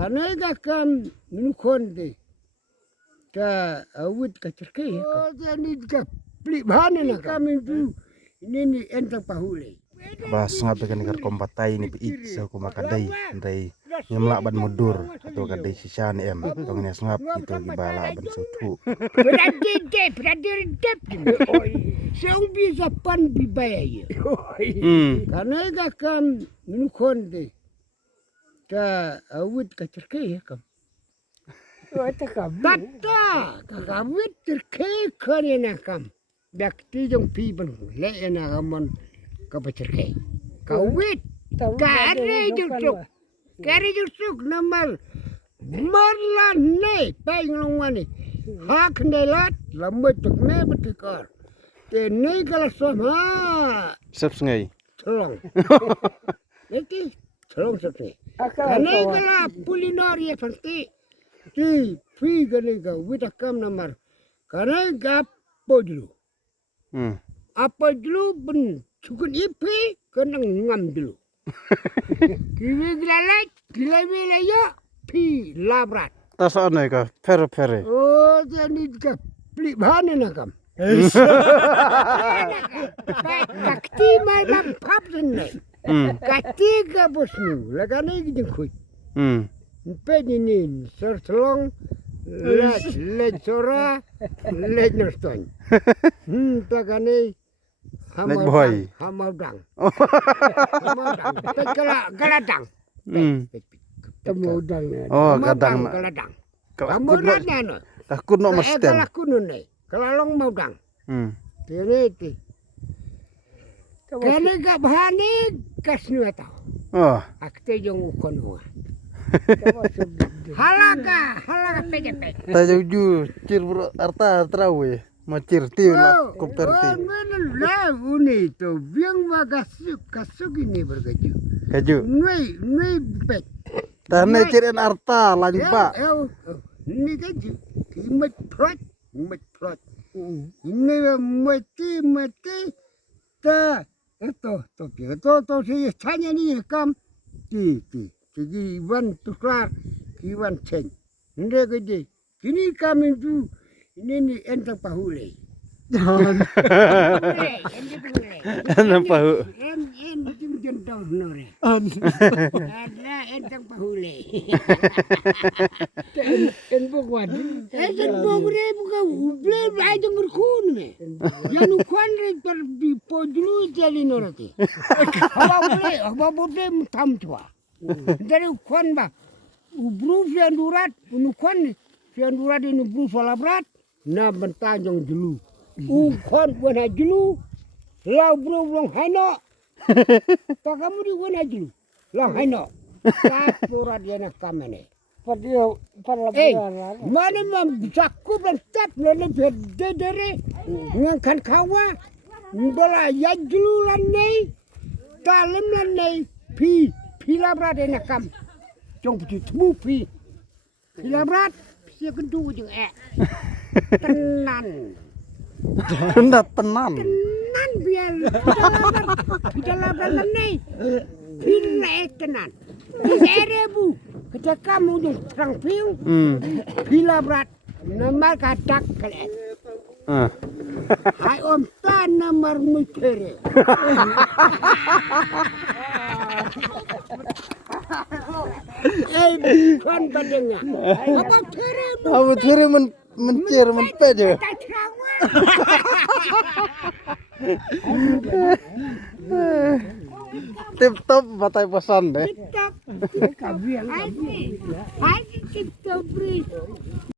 Karena kan menukon deh. Ka awit ka cerkeh. Oh, jadi ka beli bahan nak kami tu. Ini ni entang pahule. Bas ngap kan rukom batai ni PEIT sa ko makadai ndai nyamla ban mudur atau kadai sisa ni tong ni ngap itu gibala ban sutu. Berada Seung bisa pan bibaya. Karena kan menukon deh. Ka awit ka cerkeh kam. Tata kakawit cerkeh kanya kam. Bakti jong pi ban le na kamon kapacerkeh. Kawit kare jusuk namal marlane penglongwani hak nelat lambat tukne betikar. Tene kala sama Sep ngai. tolong. Nanti tolong sepe. Karena kala pulinori fanti. Ti pi gani ka witakam namar. Karena gapo dulu. Apa dulu ben sukun ipi kena ngam dulu. Kiwi gilalai, kiwi layo, pi labrat. Tas anai ka pere. Oh, jadi ka beli bahan nak kam. Kakti mai pap sene. Kakti ka bosnu, lagane gijengkut. Pedinin serselong let sora let noston. Tagane hamaudang. Galadang. Temuudang. Oh, gadang. Galadang. Hamaudangnya no. Takut no masten. Kalakun ne. Kalalong maudang. Tereti. Kani ka bahani kasnu ata. Oh. Akte jong ukon huwa. Halaga pejepet. Tajuju cir bro arta trawe macir tiu la komperti. Lah uni to biang kasuk ini bergaju. Kaju. Nui pet. Tane ciren arta lanjut pak. Ini kaju. Kimat plot. Ini mati ta to si tanya ni kam ti. Jadi Iwan tukar, Iwan ceng. Ini gede. Kini kami tu ini entang pahule. Entang pahu. Entang jentong nore. Ada entang pahule. Entang kuat. Entang pahule bukan uble aja berkun me. Yang kuan per pojulu jadi norati. Apa boleh tam tua. Dari kuan ba, ubru fiandurat, unukuan fiandurat ini ubru falabrat, na bentajong jelu. Kuan buana jelu, lau bru long haino. Tak kamu di buana jelu, lau haino. Tak surat dia nak kamane. Padio parlabaran. Mana mam sakku bentat lele bedere, ngangkan kawa, bola ya jelu lanai, talim lanai, pi. Pilabrat enak kam, jong putih temu pi. Pilabrat, siapa kendu jeng tenan. Tenan Biar pilabrat lenai, pila tenan. Serebu, kita kamu jeng terang piu. Pilabrat, nomor kadak kalian. Hai om tan nomor mutere. Kan badengnya. Apa tere mencir menpeje. Tip top batai pesan deh. Tip top. Hai tip top.